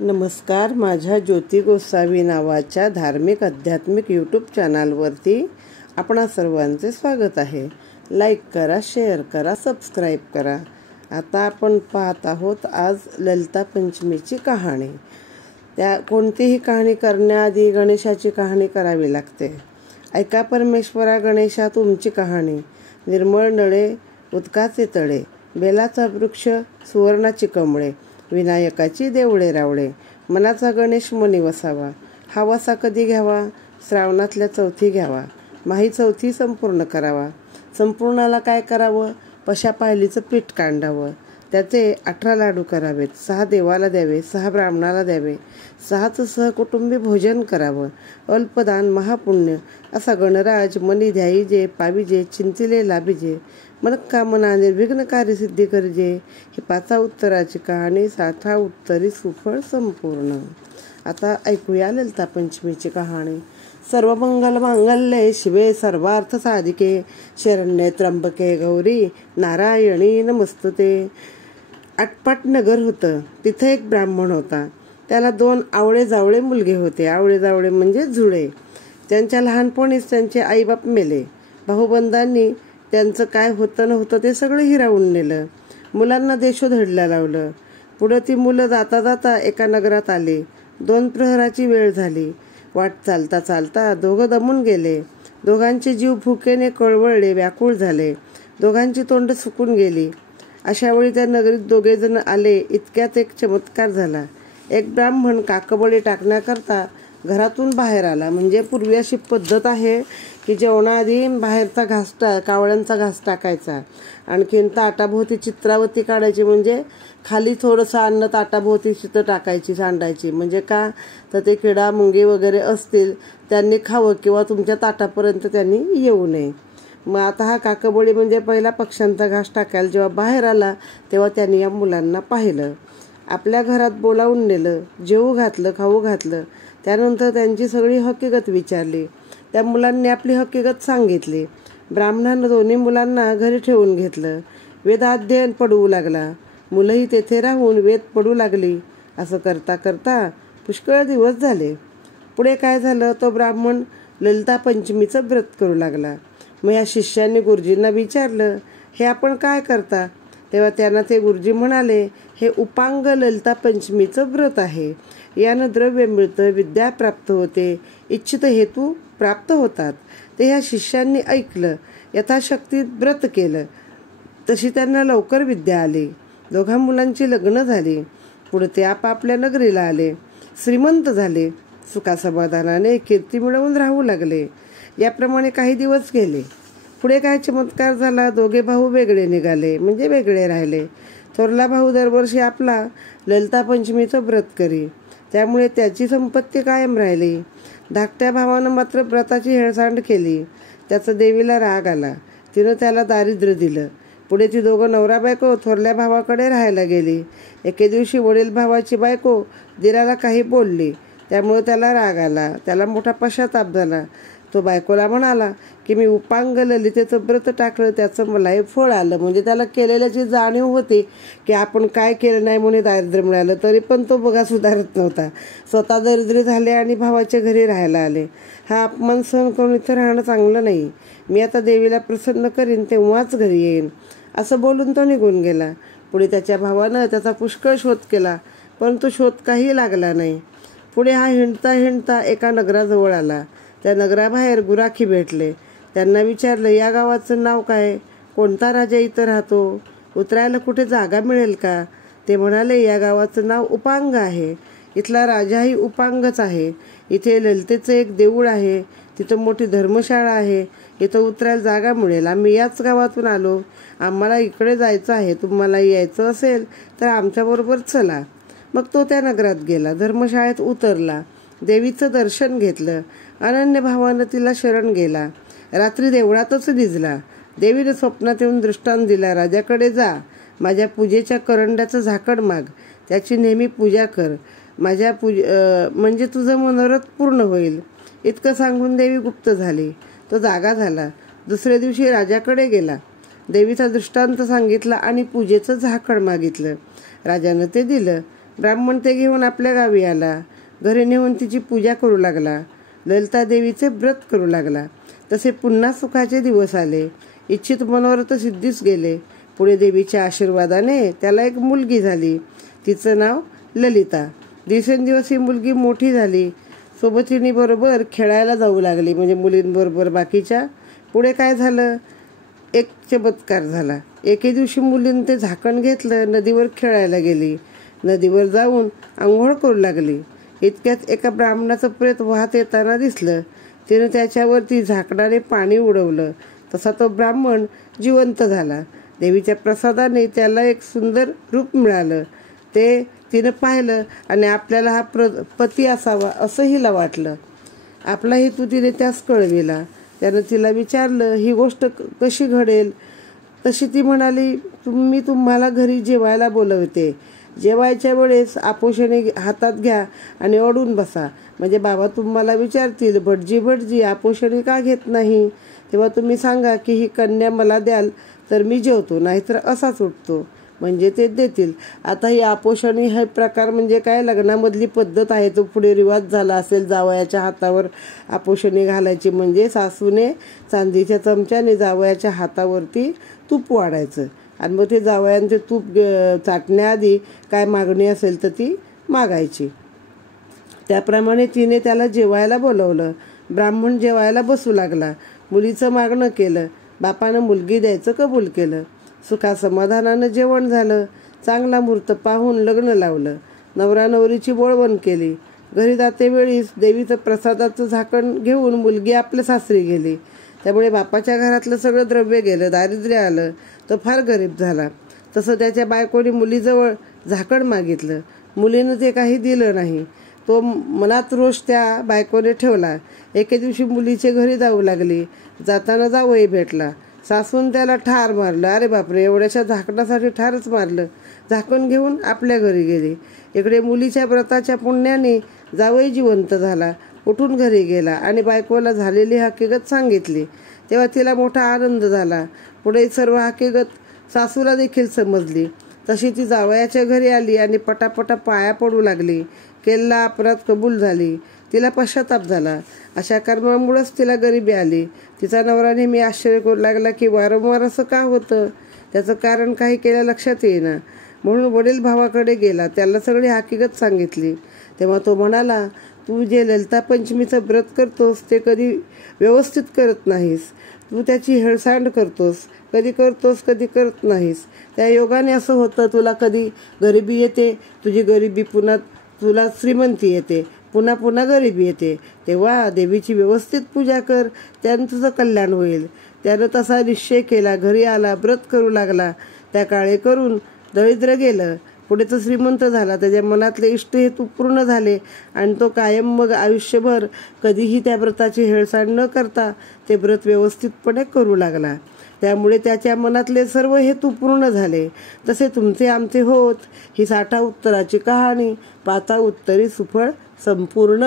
नमस्कार. माझ्या ज्योती गोसावी नावाच्या धार्मिक आध्यात्मिक यूट्यूब चॅनलवरती आपणा सर्वांचे स्वागत आहे. लाईक करा, शेअर करा, सबस्क्राईब करा. आता आपण पाहत आहोत आज ललिता पंचमीची कहाणी. त्या कोणतीही कहाणी करण्याआधी गणेशाची कहाणी करावी लागते. ऐका परमेश्वरा गणेशा तुमची कहाणी. निर्मळ नळे उदकाचे तळे, बेलाचा वृक्ष सुवर्णाची कमळे, विनायकाची देवळे रावळे, मनाचा गणेश मनी वसावा. हा वसा कधी घ्यावा? श्रावणातल्या चौथी घ्यावा. माही चौथी संपूर्ण करावा. संपूर्णाला काय करावं? पशा पायलीचं पीठ कांडावं. त्याचे 18 लाडू करावेत. 6 देवाला द्यावे, 6 ब्राह्मणाला द्यावे. 6च सहकुटुंबी भोजन करावं. अल्पदान महापुण्य असा गणराज मनी ध्याईजे पाविजे चिंतिले लाभिजे. मनकामना निर्विघ्न कार्यसिद्धी करजे. ही 5 उत्तराची कहाणी. 6 उत्तरी सुफळ संपूर्ण. आता ऐकूया ललिता पंचमीची कहाणी. सर्वमंगल मांगल्ये शिवे सर्वार्थ साधिके, शरण्ये त्र्यंबके गौरी नारायणी नमस्तुते. आटपाट नगर होतं. तिथे एक ब्राह्मण होता. त्याला 2 आवळे जावळे मुलगे होते. आवळे जावळे म्हणजे जुळे. त्यांच्या लहानपणीच त्यांचे आईबाप मेले. भाऊबंधांनी त्यांचं काय होतं नव्हतं ते सगळं हिरावून नेलं. मुलांना देशोधडीला लावलं. पुढे ती मुलं जाता जाता एका नगरात आली. 2 प्रहराची वेळ झाली. वाट चालता चालता दोघं दमून गेले. दोघांचे जीव भुकेने कळवळले, व्याकुळ झाले. दोघांची तोंड सुकून गेली. अशा वेळी त्या नगरीत 2 जण आले. इतक्यात एक चमत्कार झाला. एक ब्राह्मण काकबळी टाकण्याकरता घरातून बाहेर आला. म्हणजे पूर्वी अशी पद्धत आहे की जेवणाआधी बाहेरचा घास कावळ्यांचा घास टाकायचा. आणखीन ताटाभोवती चित्रावती काढायची. म्हणजे खाली थोडंसं अन्न ताटाभोवती चित्र टाकायची, सांडायची. म्हणजे का तर ते किडा मुंगी वगैरे असतील त्यांनी खावं किंवा तुमच्या ताटापर्यंत त्यांनी येऊ नये. मग आता हा काकबळी म्हणजे पहिला पक्ष्यांचा घास टाकायला जेव्हा बाहेर आला तेव्हा त्यांनी या मुलांना पाहिलं. आपल्या घरात बोलावून नेलं, जेवू घातलं, खाऊ घातलं. त्यानंतर त्यांची सगळी हकीकत विचारली. त्या मुलांनी आपली हकीकत सांगितली. ब्राह्मणानं दोन्ही मुलांना घरी ठेवून घेतलं. वेदाध्ययन पडवू लागला. मुलंही तेथे राहून वेद पडू लागली. असं करता करता पुष्कळ दिवस झाले. पुढे काय झालं? तो ब्राह्मण ललिता पंचमीचं व्रत करू लागला. मग या शिष्यांनी गुरुजींना विचारलं, हे आपण काय करता? तेव्हा त्यांना ते गुरुजी म्हणाले, हे उपांग ललिता पंचमीचं व्रत आहे. यानं द्रव्य मिळतं, विद्या प्राप्त होते, इच्छित हेतू प्राप्त होतात. ते ह्या शिष्यांनी ऐकलं. यथाशक्ती व्रत केलं. तशी त्यांना लवकर विद्या आली. 2 मुलांची लग्न झाली. पुढे ते आपापल्या नगरीला आले. श्रीमंत झाले. सुखासमाधानाने कीर्ती मिळवून राहू लागले. याप्रमाणे काही दिवस गेले. पुढे काय चमत्कार झाला? 2 भाऊ वेगळे निघाले, म्हणजे वेगळे राहिले. थोरला भाऊ दरवर्षी आपला ललिता पंचमीचं व्रत करी. त्यामुळे त्याची संपत्ती कायम राहिली. धाकट्या भावानं मात्र व्रताची हेळसांड केली. त्याचा देवीला राग आला. तिनं त्याला दारिद्र्य दिलं. पुढे ती 2 नवरा बायको थोरल्या भावाकडे राहायला गेली. एके दिवशी वडील भावाची बायको दिराला काही बोलली. त्यामुळे त्याला राग आला. त्याला मोठा पश्चाताप झाला. तो बायकोला म्हणाला की मी उपांग ललितेचं व्रत टाकलं, त्याचं मलाही फळ आलं. म्हणजे त्याला केलेल्याची जाणीव होती की आपण काय केलं नाही म्हणून दारिद्र्य मिळालं. तरी पण तो बघा सुधारत नव्हता. स्वतः दरिद्री झाले आणि भावाच्या घरी राहायला आले. हा अपमान सहन करून इथं राहणं चांगलं नाही. मी आता देवीला प्रसन्न करीन तेव्हाच घरी येईन, असं बोलून तो निघून गेला. पुढे त्याच्या भावानं त्याचा पुष्कळ शोध केला, परंतु शोध काही लागला नाही. पुढे हा हिंडता हिंडता एका नगराजवळ आला. त्या नगराबाहेर गुराखी भेटले. त्यांना विचारलं, या गावाचं नाव काय? कोणता राजा इथं राहतो? उतरायला कुठे जागा मिळेल का? ते म्हणाले, या गावाचं नाव उपांग आहे. इथला राजाही उपांगच आहे. इथे ललितेचं एक देऊळ आहे. तिथं मोठी धर्मशाळा आहे. इथं उतरायला जागा मिळेल. आम्ही याच गावातून आलो. आम्हाला इकडे जायचं आहे. तुम्हाला यायचं असेल तर आमच्याबरोबर चला. मग तो त्या नगरात गेला. धर्मशाळेत उतरला. देवीचं दर्शन घेतलं. अनन्य भावानं तिला शरण गेला. रात्री देवळातच निजला. देवीने स्वप्नात येऊन दृष्टांत दिला, राजाकडे जा. माझ्या पूजेच्या करंड्याचं झाकण माग. त्याची नेहमी पूजा कर. माझ्या म्हणजे तुझं मनोरथ पूर्ण होईल. इतकं सांगून देवी गुप्त झाली. तो जागा झाला. दुसऱ्या दिवशी राजाकडे गेला. देवीचा दृष्टांत सांगितला आणि पूजेचं झाकण मागितलं. राजानं ते दिलं. ब्राह्मण ते घेऊन आपल्या गावी आला. घरी नेऊन तिची पूजा करू लागला. ललिता देवीचे व्रत करू लागला. तसे पुन्हा सुखाचे दिवस आले. इच्छित मनोरथ सिद्धीस गेले. पुढे देवीच्या आशीर्वादाने त्याला एक मुलगी झाली. तिचं नाव ललिता. दिवसेंदिवस ही मुलगी मोठी झाली. सोबतिणीबरोबर खेळायला जाऊ लागली, म्हणजे मुलींबरोबर बाकीच्या. पुढे काय झालं, एक चमत्कार झाला. एके दिवशी मुलीने ते झाकण घेतलं, नदीवर खेळायला गेली. नदीवर जाऊन आंघोळ करू लागली. इतक्यात एका ब्राह्मणाचं प्रेत वाहत येताना दिसलं. तिने त्याच्यावरती झाकणाने पाणी उडवलं. तसा तो ब्राह्मण जिवंत झाला. देवीच्या प्रसादाने त्याला एक सुंदर रूप मिळालं. ते तिनं पाहिलं आणि आपल्याला हा पती असावा असं हिला वाटलं. आपला हेतू तिने त्यास कळविला. त्यानं तिला विचारलं, ही गोष्ट कशी घडेल? तशी ती म्हणाली, मी तुम्हाला घरी जेवायला बोलवते. जेवायच्या वेळेस आपोषणे हातात घ्या आणि ओढून बसा. म्हणजे बाबा तुम्हाला विचारतील, भटजी आपोषणे का घेत नाही? तेव्हा तुम्ही सांगा की ही कन्या मला द्याल तर मी जेवतो, नाहीतर असाच उठतो. म्हणजे ते देतील. आता ही आपोषणी हा प्रकार म्हणजे काय, लग्नामधली पद्धत आहे. तो पुढे रिवाज झाला असेल. जावयाच्या हातावर आपोषणी घालायची, म्हणजे सासूने चांदीच्या चमच्याने जावयाच्या हातावरती तूप वाढायचं आणि मग ते जावयांचे तूप चाटण्याआधी काय मागणी असेल तर ती मागायची. त्याप्रमाणे तिने त्याला जेवायला बोलवलं. ब्राह्मण जेवायला बसू लागला. मुलीचं मागणं केलं. बापानं मुलगी द्यायचं कबूल केलं. सुखासमाधानानं जेवण झालं. चांगला मुहूर्त पाहून लग्न लावलं. नवरा नवरीची बोळवण केली. घरी जातेवेळीस देवीचं प्रसादाचं झाकण घेऊन मुलगी आपल्या सासरी गेली. त्यामुळे बापाच्या घरातलं सगळं द्रव्य गेलं. दारिद्र्य आलं. तो फार गरीब झाला. तसं त्याच्या बायकोने मुलीजवळ झाकण मागितलं. मुलीनं ते काही दिलं नाही. तो मनात रोष त्या बायकोने ठेवला. एके दिवशी मुलीचे घरी जाऊ लागली. जाताना जावई भेटला. सासून त्याला ठार मारलं. अरे बापरे, एवढ्याशा झाकणासाठी ठारच मारलं. झाकण घेऊन आपल्या घरी गेली. इकडे मुलीच्या व्रताच्या पुण्याने जावई जिवंत झाला. उठून घरी गेला आणि बायकोला झालेली हकीकत सांगितली. तेव्हा तिला मोठा आनंद झाला. पुढे सर्व हकीकत सासूला देखील समजली. तशी ती जावयाच्या घरी आली आणि पटापटा पाया पडू लागली. केलेला अपराध कबूल झाली. तिला पश्चाताप झाला. अशा कर्मामुळेच तिला गरिबी आली. तिचा नवरा नेहमी आश्चर्य करू लागला की वारंवार असं का होतं. त्याचं कारण काही केल्या लक्षात येईना. म्हणून वडील भावाकडे गेला. त्याला सगळी हकीकत सांगितली. तेव्हा तो म्हणाला, तू जे ललिता पंचमीचं व्रत करतोस ते कधी व्यवस्थित करत नाहीस. तू त्याची हेळसांड करतोस. कधी करतोस, कधी करत नाहीस. त्या योगाने असं होतं, तुला कधी गरिबी येते, तुझी गरिबी पुन्हा तुला श्रीमंती येते, पुन्हा पुन्हा गरिबी येते. तेव्हा देवीची व्यवस्थित पूजा कर, त्यानं तुझं कल्याण होईल. त्यानं तसा निश्चय केला. घरी आला, व्रत करू लागला. त्या काळे करून दरिद्र गेलं. पुढे तो श्रीमंत झाला. त्याच्या मनातले इष्ट हेतू पूर्ण झाले आणि तो कायम मग आयुष्यभर कधीही त्या व्रताची हेळसांड न करता ते व्रत व्यवस्थितपणे करू लागला. त्यामुळे त्याच्या मनातले सर्व हेतू पूर्ण झाले. तसे तुमचे आमचे होत. ही 60 उत्तराची कहाणी. 5 उत्तरी सुफळ संपूर्ण.